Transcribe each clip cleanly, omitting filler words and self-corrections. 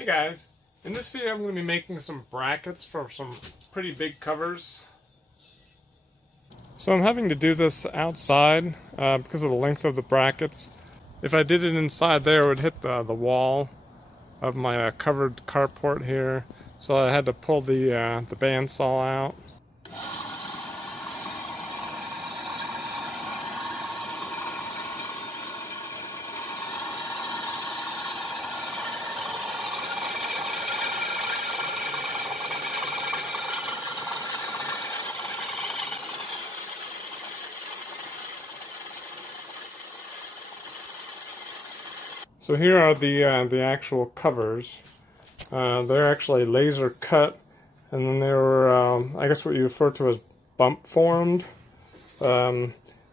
Hey guys, in this video I'm going to be making some brackets for some pretty big covers. So I'm having to do this outside because of the length of the brackets. If I did it inside there, it would hit the wall of my covered carport here. So I had to pull the bandsaw out. So here are the actual covers. They're actually laser cut, and then they were, I guess, what you refer to as bump formed.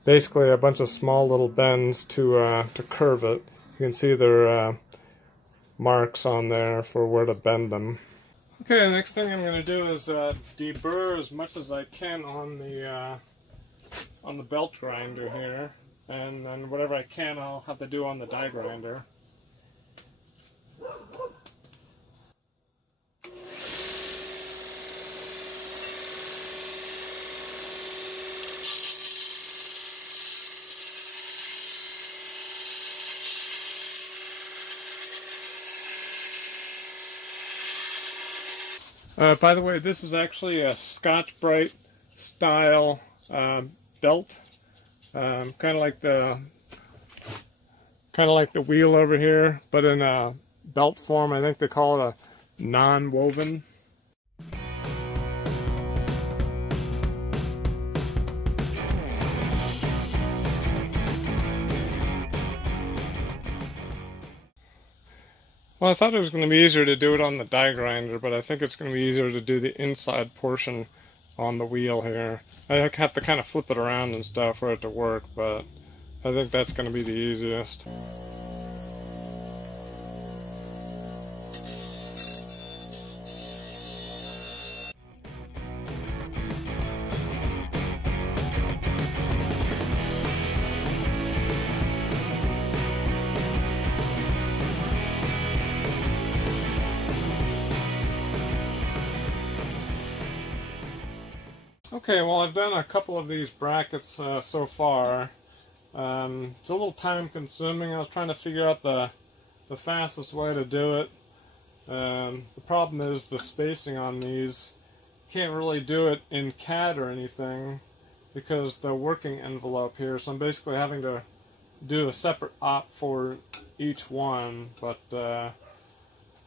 Basically, a bunch of small little bends to curve it. You can see there are marks on there for where to bend them. Okay, the next thing I'm going to do is deburr as much as I can on the belt grinder here, and then whatever I can I'll have to do on the die grinder. By the way, this is actually a Scotch-Brite style belt, kind of like the wheel over here, but in a belt form. I think they call it a non-woven. Well, I thought it was going to be easier to do it on the die grinder, but I think it's going to be easier to do the inside portion on the wheel here. I have to kind of flip it around and stuff for it to work, but I think that's going to be the easiest. Okay, well, I've done a couple of these brackets so far. It's a little time consuming. I was trying to figure out the fastest way to do it. The problem is the spacing on these. Can't really do it in CAD or anything because the working envelope here, so I'm basically having to do a separate op for each one. But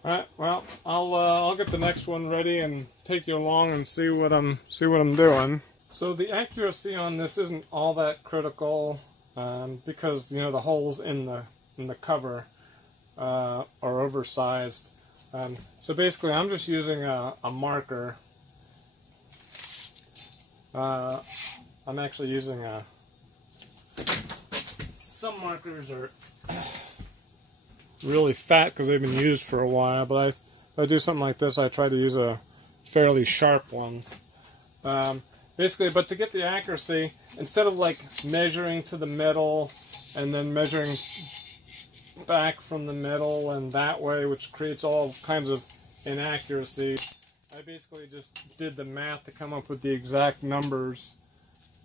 alright, well, I'll get the next one ready and take you along and see what I'm doing. So the accuracy on this isn't all that critical because the holes in the cover are oversized. So basically, I'm just using a marker. I'm actually using some markers are really fat because they've been used for a while, but if I do something like this, I try to use a fairly sharp one. Basically, but to get the accuracy, instead of like measuring to the middle and then measuring back from the middle and that way, which creates all kinds of inaccuracy, I basically just did the math to come up with the exact numbers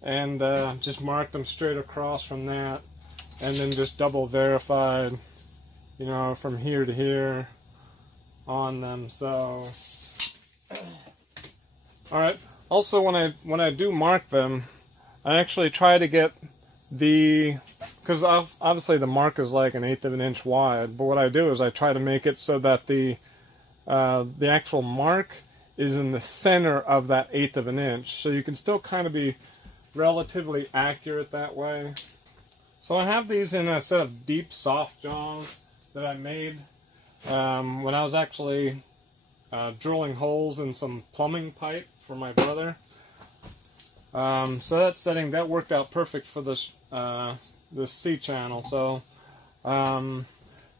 and just marked them straight across from that, and then just double verified, from here to here on them. So, all right. Also, when I do mark them, I actually try to get because obviously the mark is like 1/8 of an inch wide. But what I do is I try to make it so that the actual mark is in the center of that 1/8 of an inch, so you can still kind of be relatively accurate that way. So I have these in a set of deep soft jaws that I made when I was actually drilling holes in some plumbing pipe for my brother. So that setting that worked out perfect for this C channel. So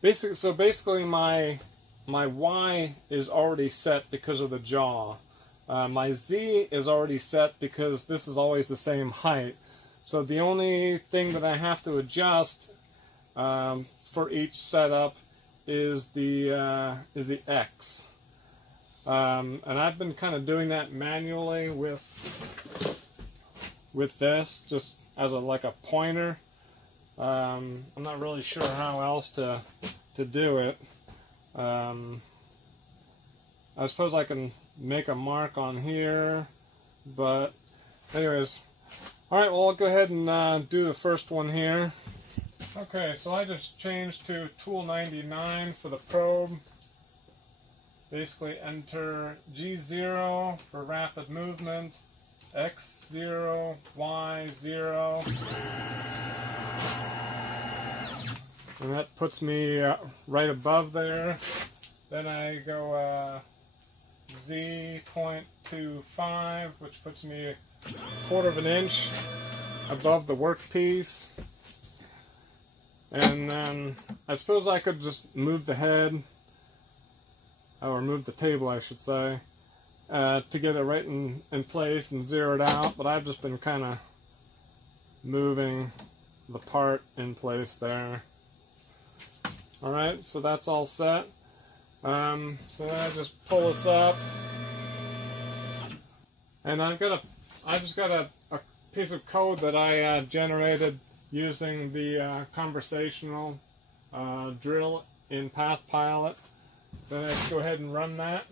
basically my Y is already set because of the jaw. My Z is already set because this is always the same height. So the only thing that I have to adjust for each setup is the X. And I've been kind of doing that manually with this, just as like a pointer. I'm not really sure how else to do it. I suppose I can make a mark on here, but anyways, alright, well, I'll go ahead and do the first one here. Okay, so I just changed to tool 99 for the probe. Basically enter G0 for rapid movement, X0, Y0. And that puts me right above there. Then I go Z.25, which puts me a quarter of an inch above the workpiece. And then I suppose I could just move the head, or move the table I should say, to get it right in place and zero it out, but I've just been kind of moving the part in place there. Alright, so that's all set. So then I just pull this up, and I just got a piece of code that I generated using the conversational drill in PathPilot. Then I just go ahead and run that.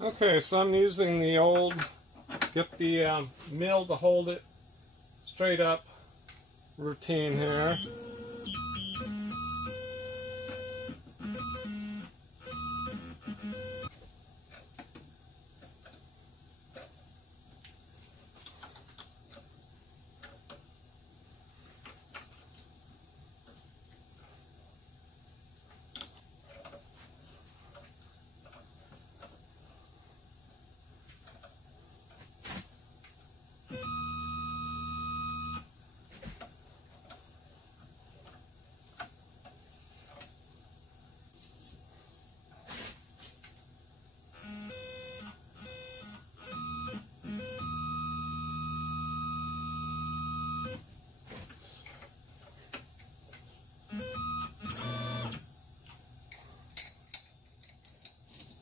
Okay, so I'm using the old, get the mill to hold it straight up routine here.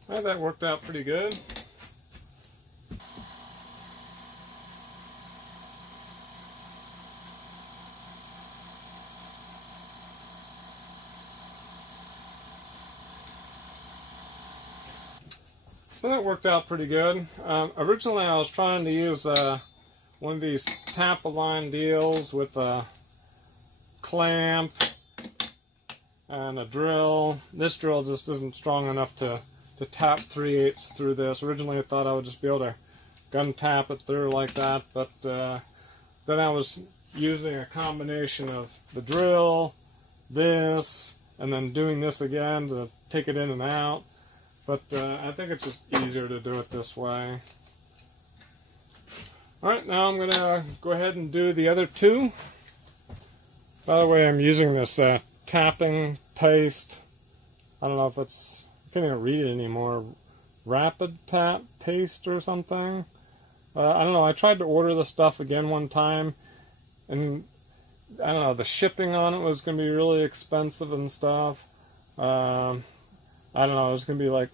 Well, that worked out pretty good. So that worked out pretty good. Originally I was trying to use one of these tap-a-line deals with a clamp and a drill. This drill just isn't strong enough to tap 3/8 through this. Originally I thought I would just be able to gun tap it through like that, but then I was using a combination of the drill, this, and then doing this again to take it in and out. But I think it's just easier to do it this way. Alright, now I'm going to go ahead and do the other two. By the way, I'm using this tapping paste. I don't know if it's, I can't even read it anymore. Rapid tap paste or something. I don't know, I tried to order the stuff again one time, and I don't know, the shipping on it was going to be really expensive and stuff. I don't know, it was going to be like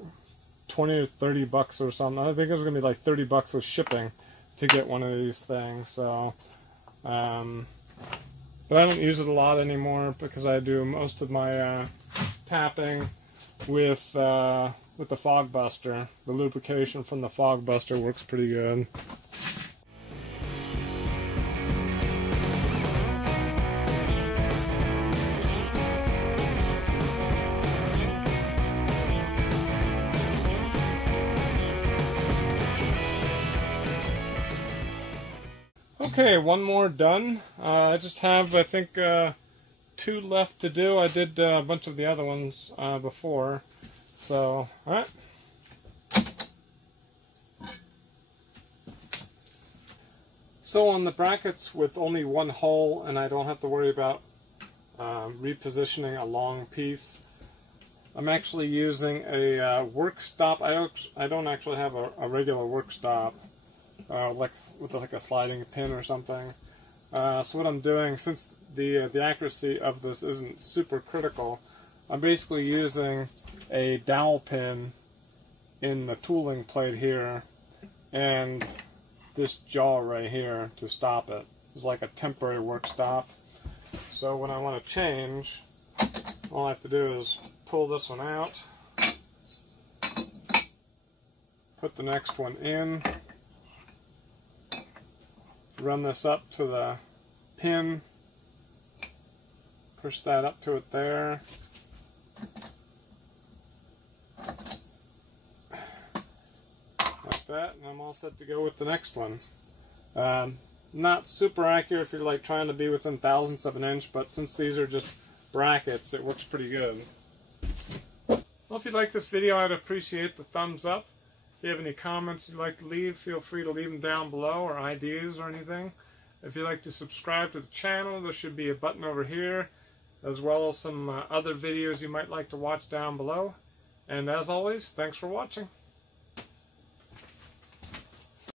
20 or 30 bucks or something. I think it was going to be like 30 bucks with shipping to get one of these things. So, but I don't use it a lot anymore because I do most of my tapping with the Fog Buster. The lubrication from the Fog Buster works pretty good. Okay, one more done. I just have, I think, 2 left to do. I did a bunch of the other ones before. So, alright. So on the brackets with only one hole, and I don't have to worry about repositioning a long piece, I'm actually using a work stop. I don't actually have a regular work stop, like with like a sliding pin or something. So what I'm doing, since the accuracy of this isn't super critical, I'm basically using a dowel pin in the tooling plate here and this jaw right here to stop it. It's like a temporary work stop. So when I want to change, all I have to do is pull this one out, put the next one in, run this up to the pin, push that up to it there, like that, and I'm all set to go with the next one. Not super accurate if you're like trying to be within thousandths of an inch, but since these are just brackets, it works pretty good. Well, if you like this video, I'd appreciate the thumbs up. If you have any comments you'd like to leave, feel free to leave them down below, or ideas or anything. If you'd like to subscribe to the channel, there should be a button over here, as well as some other videos you might like to watch down below. And as always, thanks for watching.